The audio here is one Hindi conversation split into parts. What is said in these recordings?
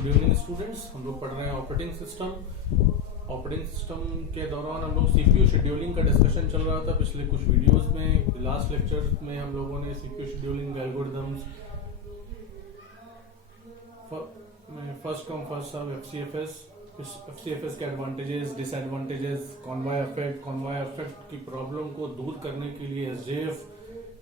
गुड इवनिंग स्टूडेंट्स, हम लोग पढ़ रहे हैं ऑपरेटिंग सिस्टम। ऑपरेटिंग सिस्टम के दौरान हम लोग सीपीयू शेड्यूलिंग का डिस्कशन चल रहा था पिछले कुछ वीडियोस में। लास्ट लेक्चर में हम लोगों ने CPU scheduling algorithms, first come first serve FCFS के एडवांटेजेस, डिसएडवांटेजेस, कॉन्वॉय इफेक्ट की प्रॉब्लम को दूर करने के लिए एसजेएफ,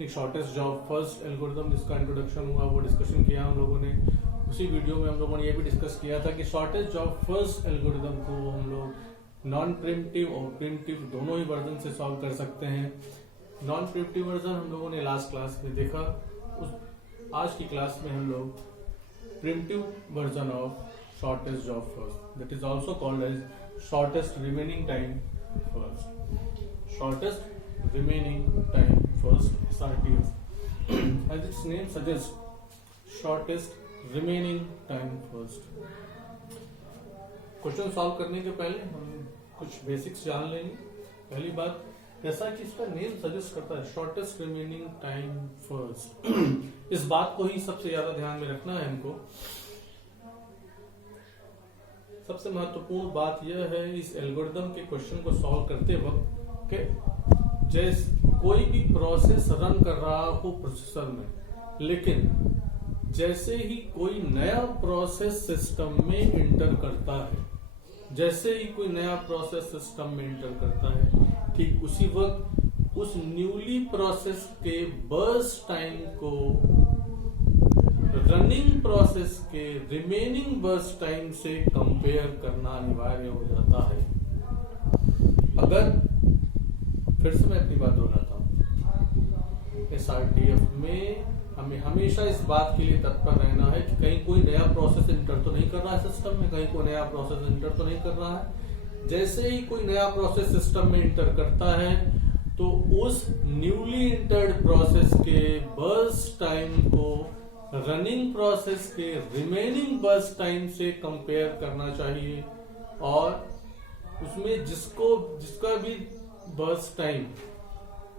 एक शॉर्टेस्ट जॉब फर्स्ट एल्गोरिथम जिसका इंट्रोडक्शन हुआ वो डिस्कशन किया हम लोगों ने। उसी वीडियो में हम लोगों ने ये भी डिस्कस किया था कि शॉर्टेस्ट जॉब फर्स्ट एल्गोरिथम को हम लोग नॉन प्रिमिटिव और प्रिमिटिव दोनों ही वर्जन से सॉल्व कर सकते हैं। नॉन प्रिमिटिव वर्जन हम लोगों ने लास्ट क्लास में देखा। आज की क्लास में हम लोग preemptive version of shortest job first, that is also called as shortest remaining time first, shortest remaining time first SRTF as its name suggests, shortest remaining time first। Question solve करने के पहले हम कुछ बेसिक्स जान लेंगे। पहली बात, जैसा कि इसका नेम सजेस्ट करता है शॉर्टेस्ट रिमेनिंग टाइम फर्स्ट, इस बात को ही सबसे ज्यादा ध्यान में रखना है हमको। सबसे महत्वपूर्ण बात यह है इस एल्गोरिथम के क्वेश्चन को सॉल्व करते वक्त कि जैसे कोई भी प्रोसेस रन कर रहा हो प्रोसेसर में, लेकिन जैसे ही कोई नया प्रोसेस सिस्टम में इंटर करता है, जैसे ही कोई नया प्रोसेस सिस्टम में इंटर करता है, ठीक उसी वक्त उस न्यूली प्रोसेस के बर्स्ट टाइम को रनिंग प्रोसेस के रिमेनिंग बर्स्ट टाइम से कंपेयर करना अनिवार्य हो जाता है। अगर फिर से मैं अपनी बात दोहराता हूं, SRTF में हमें हमेशा इस बात के लिए तत्पर रहना है कि कहीं कोई नया प्रोसेस इंटर तो नहीं कर रहा है सिस्टम में, कहीं कोई नया प्रोसेस इंटर तो नहीं कर रहा है। जैसे ही कोई नया प्रोसेस सिस्टम में इंटर करता है तो उस न्यूली इंटर्ड प्रोसेस के बर्स्ट टाइम को रनिंग प्रोसेस के रिमेनिंग बर्स्ट टाइम से कंपेयर करना चाहिए, और उसमें जिसका भी बर्स्ट टाइम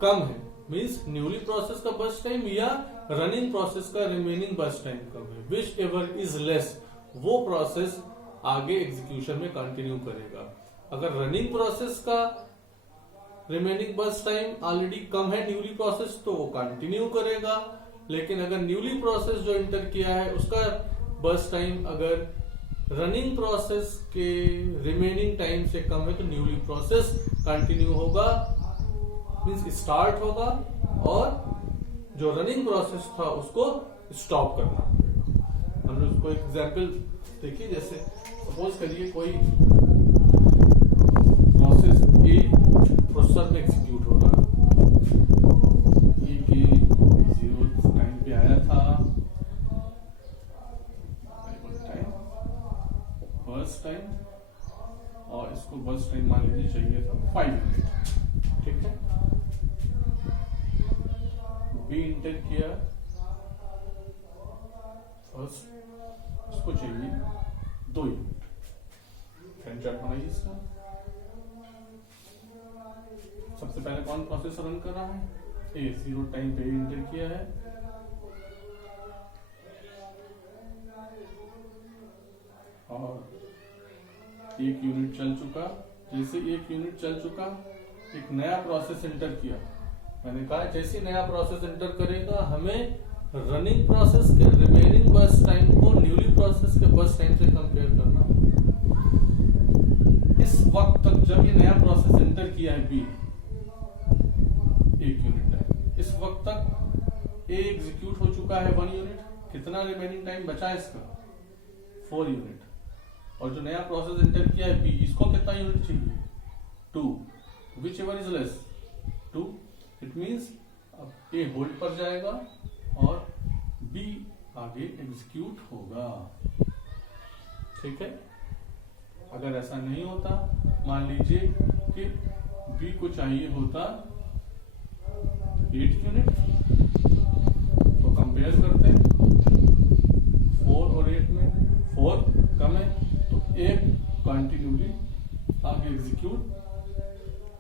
कम है, मींस न्यूली प्रोसेस का बर्स्ट टाइम या रनिंग प्रोसेस का रिमेनिंग बर्स्ट टाइम कम है, विच एवर इज लेस, वो प्रोसेस आगे एग्जीक्यूशन में कंटिन्यू करेगा। अगर रनिंग प्रोसेस का रिमेनिंग बर्स्ट टाइम ऑलरेडी कम है न्यूली प्रोसेस, तो वो कंटिन्यू करेगा। लेकिन अगर न्यूली प्रोसेस जो इंटर किया है उसका बर्स्ट टाइम अगर रनिंग प्रोसेस के रिमेनिंग टाइम से कम है तो न्यूली प्रोसेस कंटिन्यू होगा, मींस स्टार्ट होगा, और जो रनिंग प्रोसेस था उसको स्टॉप करना पड़ेगा। हम लोग इसको एक एग्जांपल देखिए, जैसे सपोज करिए कोई प्रोसेस ए प्रोसेसर में एग्जीक्यूट हो रहा है, ए के 0 टाइम पे आया था, बर्स्ट टाइम, और इसको बर्स्ट टाइम मान लीजिए चाहिए था 5 मिनट, ठीक है। बी इंटर किया फर्स्ट, इसको चाहिए 2 यूनिट। फ्रेंड चार्ट बनाइए इसका। सबसे पहले कौन प्रोसेस रन कर रहा है? ए 0 टाइम पे इंटर किया है, और 1 यूनिट चल चुका। जैसे 1 यूनिट चल चुका, एक नया प्रोसेस इंटर किया। मैंने कहा जैसे नया प्रोसेस इंटर करेगा हमें रनिंग प्रोसेस के रिमेनिंग बर्स्ट टाइम को न्यूली प्रोसेस के बर्स्ट टाइम से कंपेयर करना। इस वक्त तक जब ये नया प्रोसेस इंटर किया है बी 1 यूनिट टाइम, इस वक्त तक ए एग्जीक्यूट हो चुका है 1 यूनिट। कितना रिमेनिंग टाइम बचा है इसका? 4 यूनिट। और जो नया प्रोसेस इंटर किया है बी, इसको कितना यूनिट चाहिए? 2, which ever is less 2। It means अब ए होल्ड पर जाएगा और बी आगे एग्जीक्यूट होगा, ठीक है। अगर ऐसा नहीं होता, मान लीजिए कि बी को चाहिए होता 8 यूनिट, तो कंपेयर करते हैं 4 और 8 में 4 कम है, तो 8 कंटिन्यूली आगे एग्जीक्यूट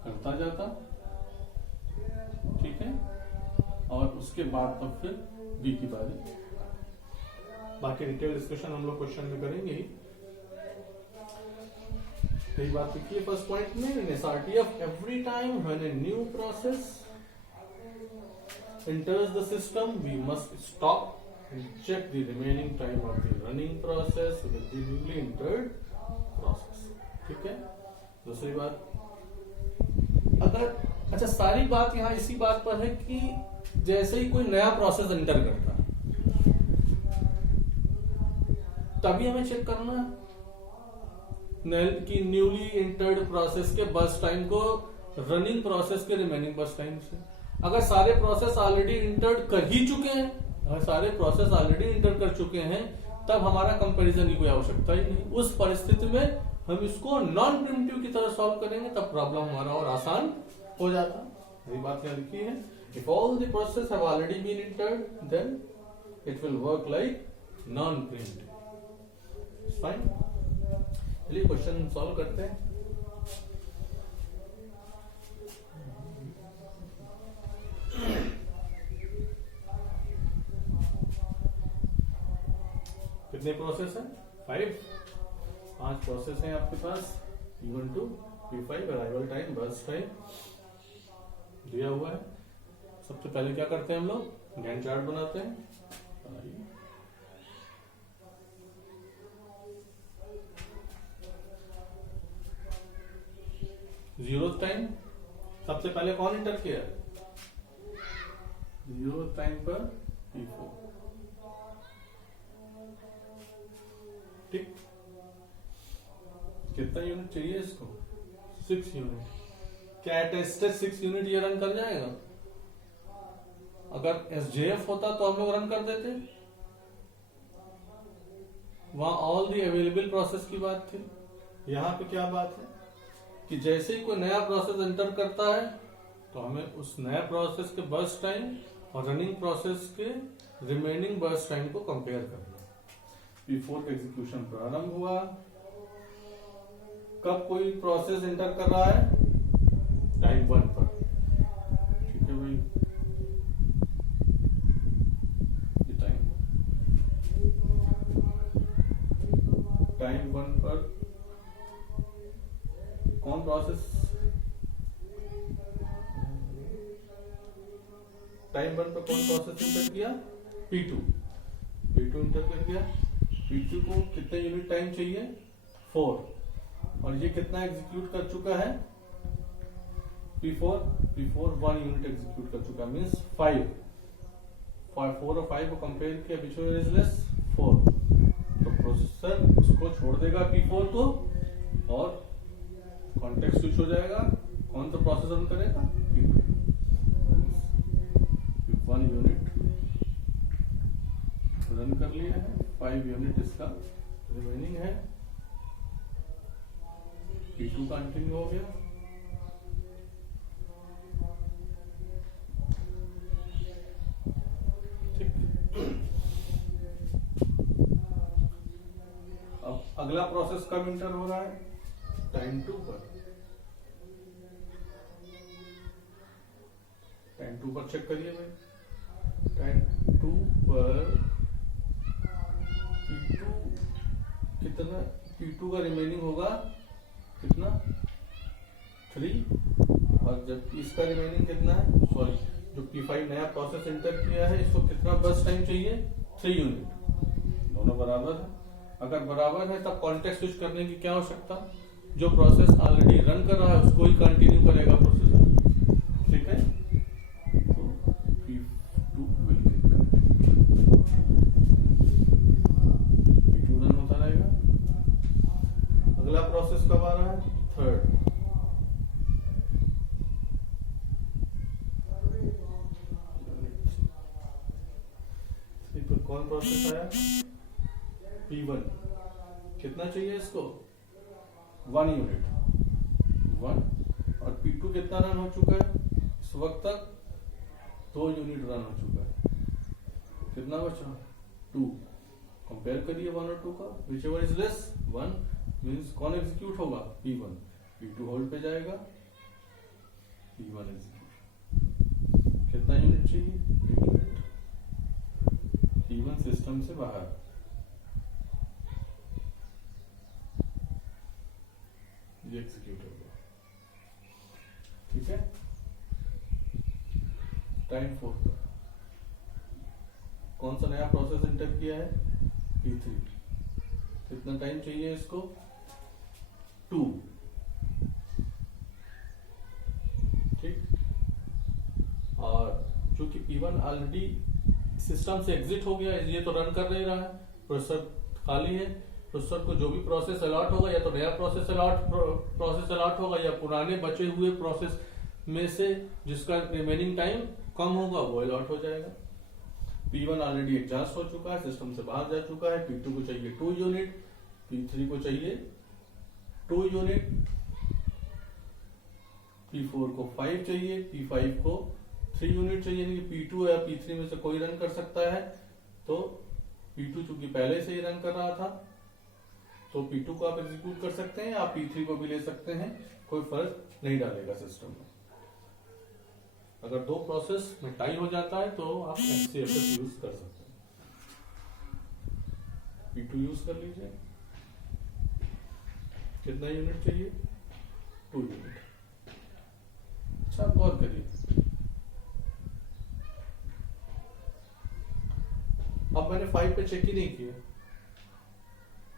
करता जाता, ठीक है। और उसके बाद तब फिर बी की बारी। बाकी डिटेल डिस्कशन हम लोग क्वेश्चन में करेंगे ही। यही बात लिखी है फर्स्ट पॉइंट में, in SRT of every time when a new process enters the system, we must stop and check the remaining time of the running process with the newly entered process। ठीक है। दूसरी बात, अगर अच्छा सारी बात यहाँ इसी बात पर है कि जैसे ही कोई नया प्रोसेस एंटर करता है तभी हमें चेक करना कि न्यूली एंटर्ड प्रोसेस के बर्स्ट टाइम को रनिंग प्रोसेस के रिमेनिंग बर्स्ट टाइम से। अगर सारे प्रोसेस ऑलरेडी इंटर कर ही चुके हैं, अगर सारे प्रोसेस ऑलरेडी इंटर कर चुके हैं, तब हमारा कंपैरिजन की कोई आवश्यकता ही नहीं। उस परिस्थिति में हम इसको नॉन प्रिमिटिव की तरह सॉल्व करेंगे, तब प्रॉब्लम हमारा और आसान हो जाता। ये बात क्या लिखी है, if all the process have already been entered then it will work like non preemptive. Fine, चलिए क्वेश्चन सॉल्व करते हैं। कितने प्रोसेस हैं? 5 प्रोसेस हैं आपके पास, P1 to P5, arrival time, burst time दिया हुआ है। सबसे पहले क्या करते हैं हम लोग, गैंट चार्ट बनाते हैं। जीरो टाइम सबसे पहले कौन इंटर किया? जीरो टाइम पर P4। ठीक, कितना यूनिट चाहिए इसको? 6 यूनिट। क्या टेस्टेड 6 यूनिट ये रन कर जाएगा? अगर SJF होता तो हम लोग रन कर देते, वहां ऑल दी अवेलेबल प्रोसेस की बात थी। यहां पे क्या बात है कि जैसे ही कोई नया प्रोसेस एंटर करता है तो हमें उस नया प्रोसेस के बर्स्ट टाइम और रनिंग प्रोसेस के रिमेनिंग बर्स्ट टाइम को कंपेयर करना। P4 का एग्जीक्यूशन प्रारंभ हुआ। कब कोई प्रोसेस एंटर कर रहा है? टाइम 1 पर। ठीक है भाई, टाइम 1 पर कौन प्रोसेस? टाइम 1 पर कौन प्रोसेस इंटर किया? P2 इंटर कर दिया। P2 को कितने यूनिट टाइम चाहिए? 4। और ये कितना एग्जीक्यूट कर चुका है? P4 1 यूनिट एग्जीक्यूट कर चुका है, मींस 5। 4 और 5 को कंपेयर किया, विच वन इज लेस? 4। तो प्रोसेसर उसको छोड़ देगा P4 को और कॉन्टेक्स्ट स्विच हो जाएगा। कौन सा प्रोसेस रन करेगा? P2। 1 यूनिट रन कर लिया है, 5 यूनिट इसका रिमेनिंग है। P2 कंटिन्यू हो गया। ठीक, अब अगला प्रोसेस कब इंटर हो रहा है? टाइम 2 पर। टाइम 2 पर चेक करिए भाई। टाइम 2 पर P2 कितना? P2 का रिमेनिंग होगा कितना? 3। और जब इसका रिमेनिंग कितना है? सॉरी, जो P5 नया प्रोसेस एंटर किया है, इसको कितना बर्स्ट टाइम चाहिए? 3 यूनिट। दोनों बराबर है। अगर बराबर है तब कॉन्टेक्स्ट स्विच करने की क्या आवश्यकता? जो प्रोसेस ऑलरेडी रन कर रहा है उसको ही कंटिन्यू करेगा प्रोसेसर। ठीक है, तो P2 विल P2 रन होता रहेगा। अगला प्रोसेस कब आ रहा है? 3rd। कौन प्रोसेस आया? P1। कितना चाहिए इसको? 1 यूनिट। 1। और P2 कितना रन हो चुका है इस वक्त तक? 2 यूनिट रन हो चुका है। कितना बचा? 2। कंपेयर करिए 1 और 2 का, which ever is less? 1 means कौन एग्जीक्यूट होगा? P1। P2 होल्ड पे जाएगा, P1 एग्जीक्यूट। कितना यूनिट चाहिए? 8 यूनिट। P1 सिस्टम से बाहर। ये एग्जीक्यूट होगा। ठीक है, टाइम 4 पर कौन सा नया प्रोसेस एंटर किया है? P3। कितना टाइम चाहिए इसको? 2। ठीक, और चूंकि P1 ऑलरेडी सिस्टम से एग्जिट हो गया, ये तो रन कर नहीं रहा है, प्रोसेसर खाली है। प्रोसेसर को जो भी प्रोसेस अलॉट होगा, या तो नया प्रोसेस अलॉट होगा, या पुराने बचे हुए प्रोसेस में से जिसका रिमेनिंग टाइम कम होगा वो अलॉट हो जाएगा। P1 ऑलरेडी एग्जॉस्ट हो चुका है, सिस्टम से बाहर जा चुका है। P2 को चाहिए 2 यूनिट, P3 को चाहिए 2 यूनिट, P4 को 5 चाहिए, P5 को 3 यूनिट चाहिए। यानी कि P2 या P3 में से कोई रन कर सकता है। तो P2 चूंकि पहले से ही रन कर रहा था, तो P2 को आप एग्जीक्यूट कर सकते हैं, आप P3 को भी ले सकते हैं, कोई फर्क नहीं डालेगा सिस्टम में। अगर दो प्रोसेस में टाई हो जाता है तो आप XCFS यूज कर सकते हैं। P2 यूज कर लीजिए। कितना यूनिट चाहिए? 2 यूनिट। अच्छा, गौर करिए, अब मैंने 5 पे चेक ही नहीं किया।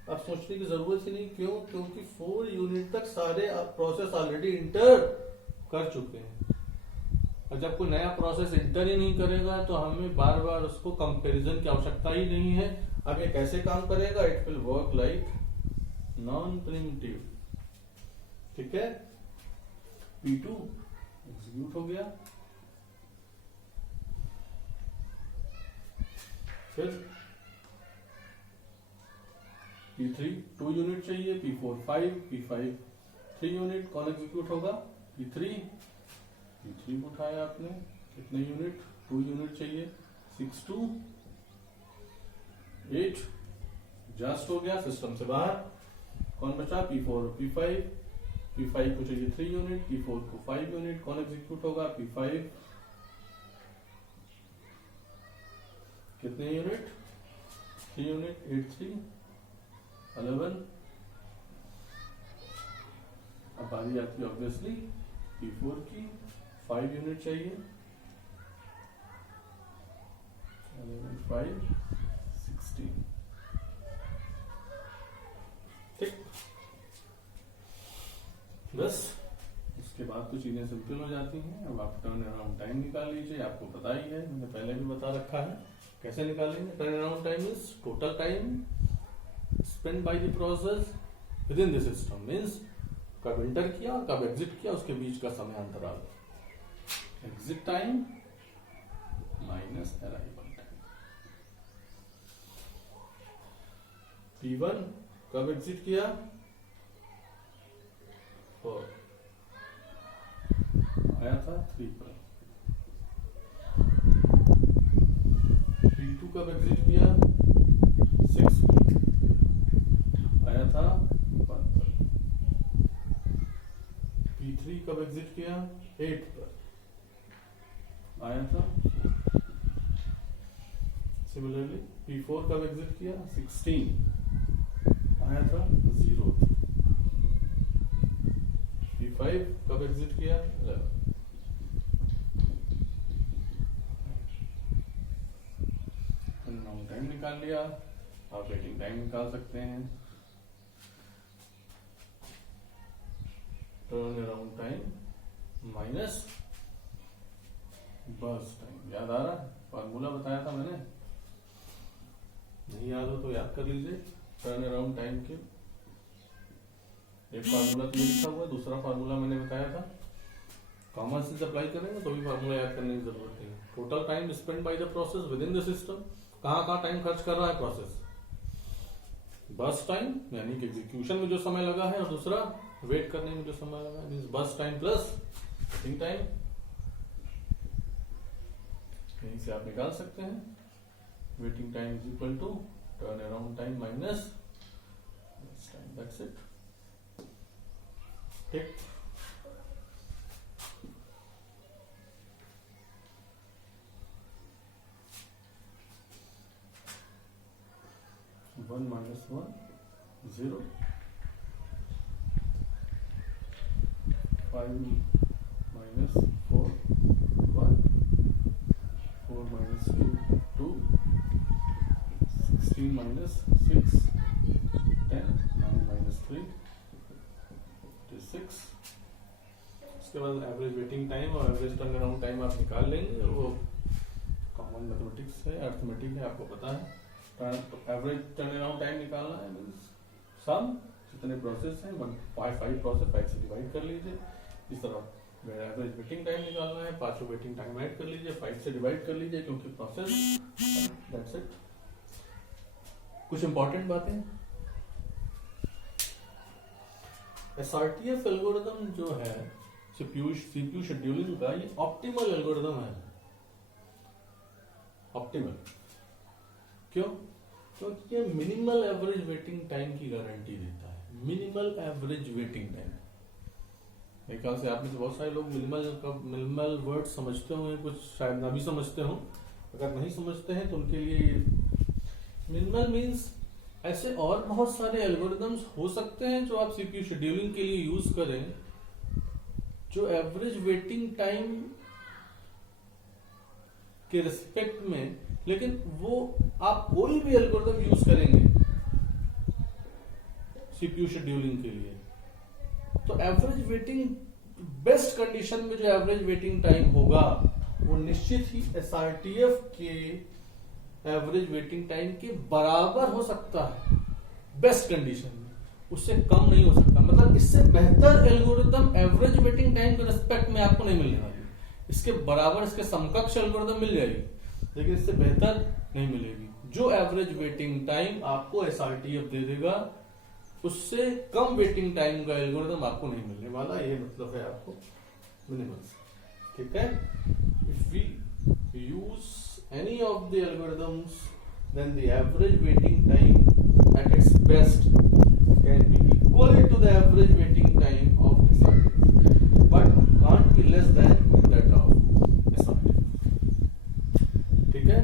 अब सोचने की जरूरत ही नहीं, क्यों? क्योंकि 4 यूनिट तक सारे प्रोसेस ऑलरेडी इंटर कर चुके हैं। और जब कोई नया प्रोसेस इंटर ही नहीं करेगा तो हमें बार बार उसको कंपैरिजन की आवश्यकता ही नहीं है। अब ये कैसे काम करेगा? It will work like non primitive. ठीक है, P2 एग्जीक्यूट हो गया। फिर P3 2 यूनिट चाहिए, P4 5, P5 3 यूनिट। कौन एग्जीक्यूट होगा? P3 को उठाया आपने, कितने यूनिट? 2 यूनिट चाहिए, 6 2 8 जस्ट हो गया, सिस्टम से बाहर। कौन बचा? P4 P5 को चाहिए 3 यूनिट, P4 को 5 यूनिट। कौन एग्जीक्यूट होगा? P5 कितने यूनिट? 3 यूनिट, 8 3 11। अब बारी आती है ऑब्वियसली P4 की, 5 यूनिट चाहिए, 11 5 16। ठीक, बस उसके बाद तो चीजें सिंपल हो जाती हैं। अब आप टर्न अराउंड टाइम निकाल लीजिए। आपको पता ही है, मैंने पहले भी बता रखा है कैसे निकालेंगे। Turn around time is total time spend by the process with in the system, means कब एंटर किया और कब एग्जिट किया, उसके बीच का समय अंतराल। Exit time minus arrival time. P1 कब एग्जिट किया? 4 आया था 3 पर। P2 कब एग्जिट किया? 6 आया था 1 पर। P3 कब एग्जिट किया? 8 पर आया था। सिमिलरली P4 कब एग्जिट किया? 16 आया था 0। P5 कब एग्जिट किया? 11। टाइम निकाल लिया, आप वेटिंग टाइम निकाल सकते हैं। Turn around time minus burst time. याद आ रहा है? फार्मूला बताया था मैंने, नहीं याद हो तो याद कर लीजिए। टर्न अराउंड टाइम के एक फार्मूला तो लिखा हुआ है, दूसरा फार्मूला मैंने बताया था। कॉमन सेंस अप्लाई करेंगे तो भी फार्मूला याद करने की जरूरत नहीं है। Total time spend by the process with in the system. कहाँ टाइम खर्च कर रहा है प्रोसेस? बर्स्ट टाइम यानी कि एग्जीक्यूशन में जो समय लगा है, और दूसरा वेट करने में जो समय लगा है, burst time plus waiting time. यहीं से आप निकाल सकते हैं। Waiting time is equal to turn around time minus burst time. That's it. ठीक, one minus 1 0। 5 minus 4 1, 4 minus 2 2, 16 minus 6 10, 9 minus 3 6। उसके बाद एवरेज वेटिंग टाइम और एवरेज टर्न अराउंड टाइम आप निकाल लेंगे, वो कॉमन मैथमेटिक्स है, अर्थमेटिक है, आपको पता है। एवरेज टर्न अराउंड टाइम निकालना है मींस सम जितने प्रोसेस हैं 5 प्रोसेस 5 से डिवाइड कर लीजिए। इस तरह एवरेज वेटिंग टाइम निकालना है, 5 वेटिंग टाइम ऐड कर लीजिए, 5 से डिवाइड कर लीजिए क्योंकि प्रोसेस, दैट्स इट। कुछ इंपॉर्टेंट बातें, एसआरटीएफ एल्गोरिथम जो है सीपीयू शेड्यूलिंग का, ये ऑप्टिमल एल्गोरिथम है। ऑप्टिमल क्यों? क्योंकि ये मिनिमल एवरेज वेटिंग टाइम की गारंटी देता है। मिनिमल एवरेज वेटिंग टाइम, मेरे ख्याल से आप में से बहुत सारे लोग मिनिमल वर्ड समझते होंगे, कुछ शायद ना भी समझते हो। अगर नहीं समझते हैं तो उनके लिए मिनिमल मीन्स ऐसे और बहुत सारे एल्गोरिथम्स हो सकते हैं जो आप सीपीयू शेड्यूलिंग के लिए यूज करें, जो एवरेज वेटिंग टाइम के रिस्पेक्ट में, लेकिन वो आप कोई भी एल्गोरिथम यूज करेंगे सीपीयू शेड्यूलिंग के लिए, तो एवरेज वेटिंग बेस्ट कंडीशन में जो एवरेज वेटिंग टाइम होगा वो निश्चित ही एसआरटीएफ के एवरेज वेटिंग टाइम के बराबर हो सकता है बेस्ट कंडीशन में, उससे कम नहीं हो सकता। मतलब इससे बेहतर एल्गोरिथम एवरेज वेटिंग टाइम के रिस्पेक्ट में आपको नहीं मिलने वाली। इसके बराबर, इसके समकक्ष एल्गोरिथम मिल जाएगी, लेकिन इससे बेहतर नहीं मिलेगी। जो एवरेज वेटिंग टाइम आपको एसआरटीएफ दे देगा, उससे कम वेटिंग टाइम का एल्गोरिथम आपको नहीं मिलने वाला। ये मतलब है आपको मिनिमल, ठीक है। If we use any of the algorithms, then the average waiting time at its best can be equal to the average waiting time of SRT, but can't be less than that of SRT। ठीक है,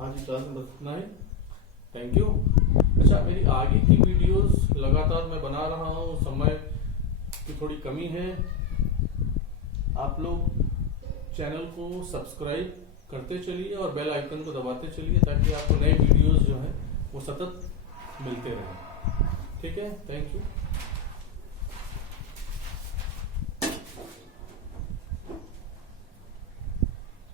आज की क्लास में बस इतना ही। Thank you. अच्छा, मेरी आगे की वीडियोस लगातार मैं बना रहा हूँ, समय की थोड़ी कमी है। आप लोग चैनल को सब्सक्राइब करते चलिए और बेल आइकन को दबाते चलिए, ताकि आपको नए वीडियोस जो हैं वो सतत मिलते रहें। ठीक है, थैंक यू।